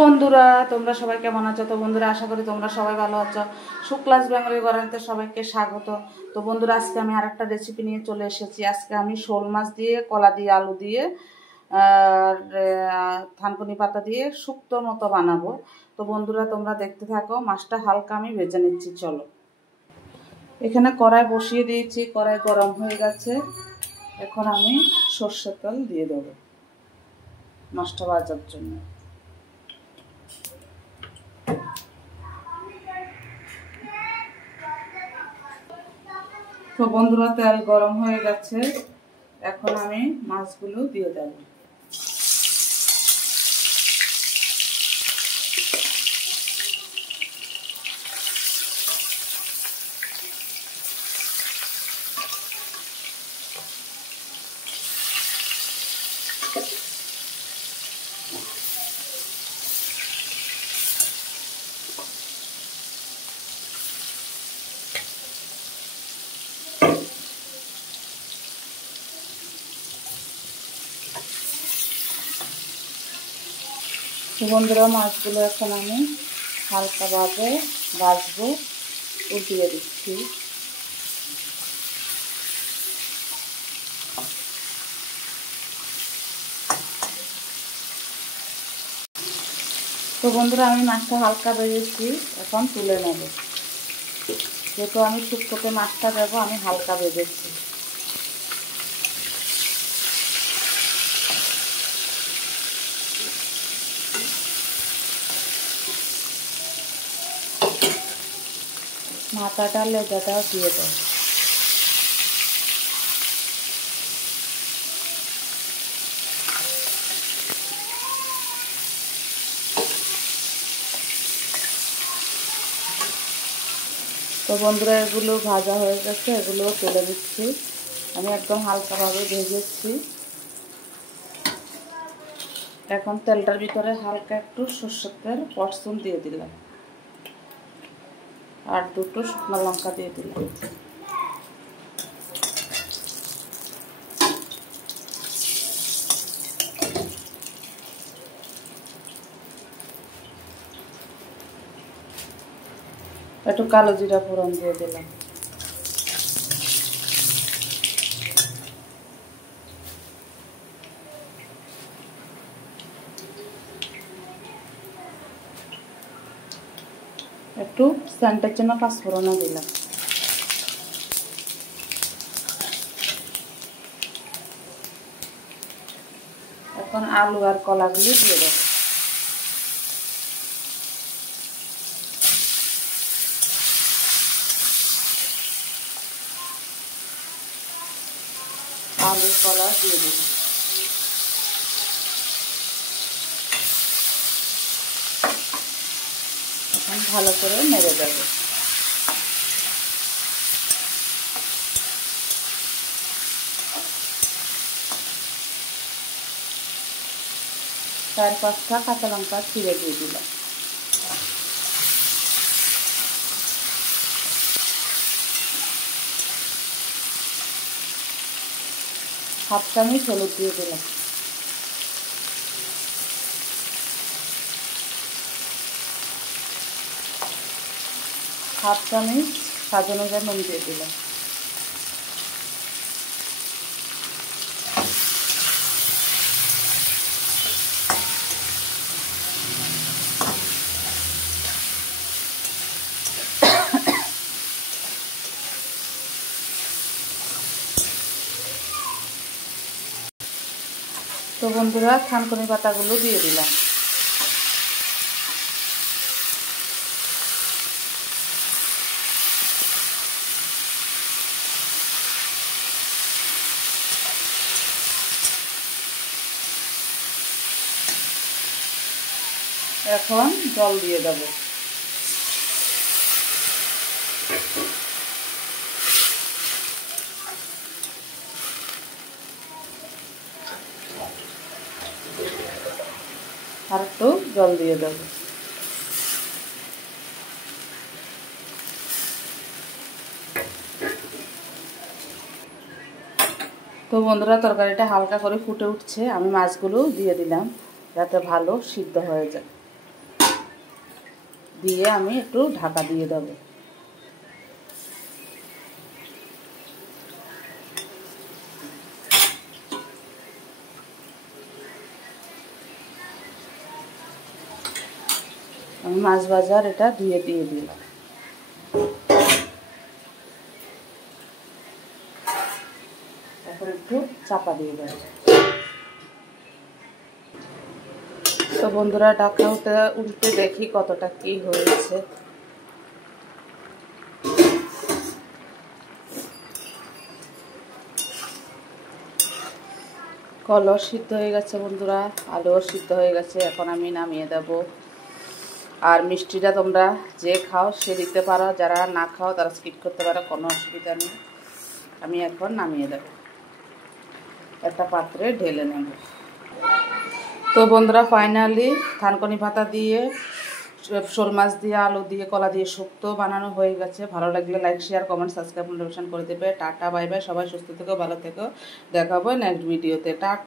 বন্ধুরা তোমরা সবাই কেমন আছো? তো বন্ধুরা আশা করি তোমরা সবাই ভালো আছো। শুক্লাস বেঙ্গলি ঘরেতে সবাইকে স্বাগত। তো বন্ধুরা আজকে আমি আরেকটা রেসিপি নিয়ে চলে এসেছি। আজকে আমি শোল মাছ দিয়ে, কলা দিয়ে, আলু দিয়ে আর থানকুনি পাতা দিয়ে শুক্তোর মতো বানাবো। তো বন্ধুরা তোমরা দেখতে থাকো। মাছটা হালকা আমি ভেজে নিচ্ছি। চলো, এখানে কড়াই বসিয়ে দিয়েছি, কড়াই গরম হয়ে গেছে। এখন আমি সর্ষের তেল দিয়ে দেবো মাছটা ভাজার জন্য। তো বন্ধুরা তেল গরম হয়ে গেছে, এখন আমি মাছগুলো দিয়ে দেব। তো বন্ধুরা মাছগুলো এখন আমি হালকা ভাজবো, উল্টিয়ে দিচ্ছি। তো বন্ধুরা আমি মাছটা হালকা ভেজেছি, এখন তুলে নেব। যেহেতু আমি শুক্তোতে মাছটা দেবো, আমি হালকা ভেজেছি। মাথাটা লেজাটাও দিয়ে দেব। তো বন্ধুরা এগুলো ভাজা হয়ে গেছে, এগুলো তুলে দিচ্ছি। আমি একদম হালকাভাবে ভেজেছি। এখন তেলটার ভিতরে হালকা একটু সরষের তেল পরচুন দিয়ে দিলাম, আর দুটো শুকনো লঙ্কা দিয়ে দিলাম। একটু কালো জিরা ফোড়ন দিয়ে দিলাম। একটু সেন্টের জন্য পাঁচফোড়নও দিলাম। এখন আলু আর কলাগুলি দিয়ে দেব। আলু কলা দিয়ে দেব। এখন ভালো করে নেড়ে দেব। চার পাঁচটা কাঁচা লঙ্কা ছিঁড়ে দিয়ে দিলাম। হাফ চামচ হলুদ দিয়ে দিলাম। হাফ চামচ স্বাদ অনুযায়ী নুন দিয়ে দিলাম। তো বন্ধুরা থানকুনি পাতাগুলো দিয়ে দিলাম। এখন জল দিয়ে দেব। আর একটু জল দিয়ে দেব। তো বন্ধুরা তরকারিটা হালকা করে ফুটে উঠছে, আমি মাছগুলো দিয়ে দিলাম যাতে ভালো সিদ্ধ হয়ে যায়। দিয়ে আমি একটু ঢাকা দিয়ে দেবো। আমি মাছ ভাজার এটা ধুয়ে দিয়ে দিলাম। এখন একটু চাপা দিয়ে দেবো। তো বন্ধুরা ঢাকা উল্টে দেখি কতটা কি হয়েছে। কলও সিদ্ধ হয়ে গেছে বন্ধুরা, আলুও সিদ্ধ হয়ে গেছে। এখন আমি নামিয়ে দেব। আর মিষ্টিটা তোমরা যে খাও সে দিতে পারো, যারা না খাও তারা স্কিপ করতে পারো, কোনো অসুবিধা নেই। আমি এখন নামিয়ে দেব, একটা পাত্রে ঢেলে নেব। তো বন্ধুরা ফাইনালি থানকুনি পাতা দিয়ে, শোল মাছ দিয়ে, আলু দিয়ে, কলা দিয়ে শুক্তো বানানো হয়ে গেছে। ভালো লাগলে like, share, comment, subscribe, notification করে দেবে। টাটা বাই বাই, সবাই সুস্থ থেকো, ভালো থেকো। দেখা হবে নেক্সট ভিডিওতে। টাটা।